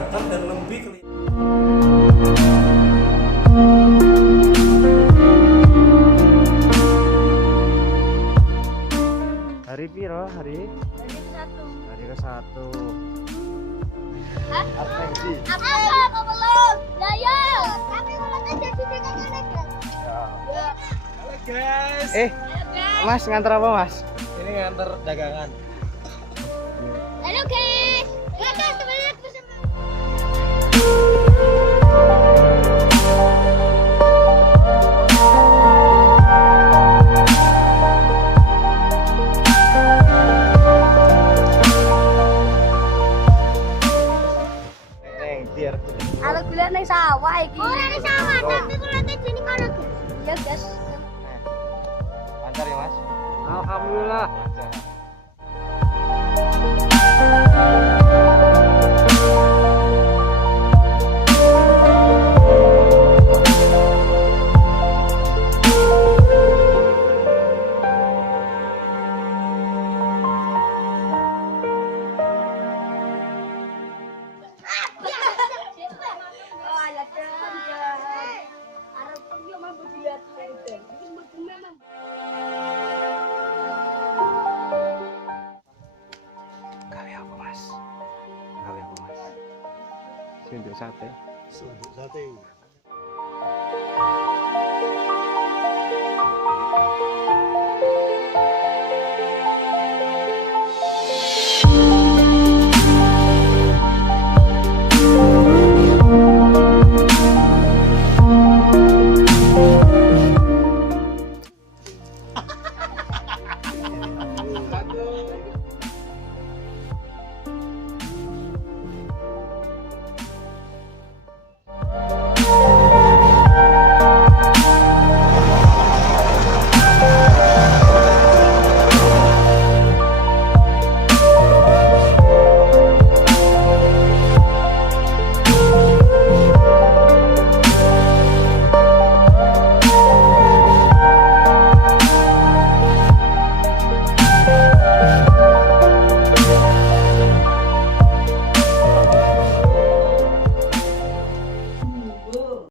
ganteng dan lebih kelihatan. Hari piro? Hari satu. hari ke-1. Absensi. Apa belum? Ya ya. Tapi mulutnya jadi dengan guys. Ya. Halo guys. Eh, Mas nganter apa, Mas? Ini nganter dagangan. Halo guys. Kita sebenarnya bersama. Tiar. Kalau gula ning sawah iki. Ora ning sawah, tapi kulitnya jadi kono, guys. Iya, guys. Lancar ya, Mas? Alhamdulillah. Lancar. Gawe apa, Mas? Gawe apa, Mas? Sinduk sate. Sunduk sate.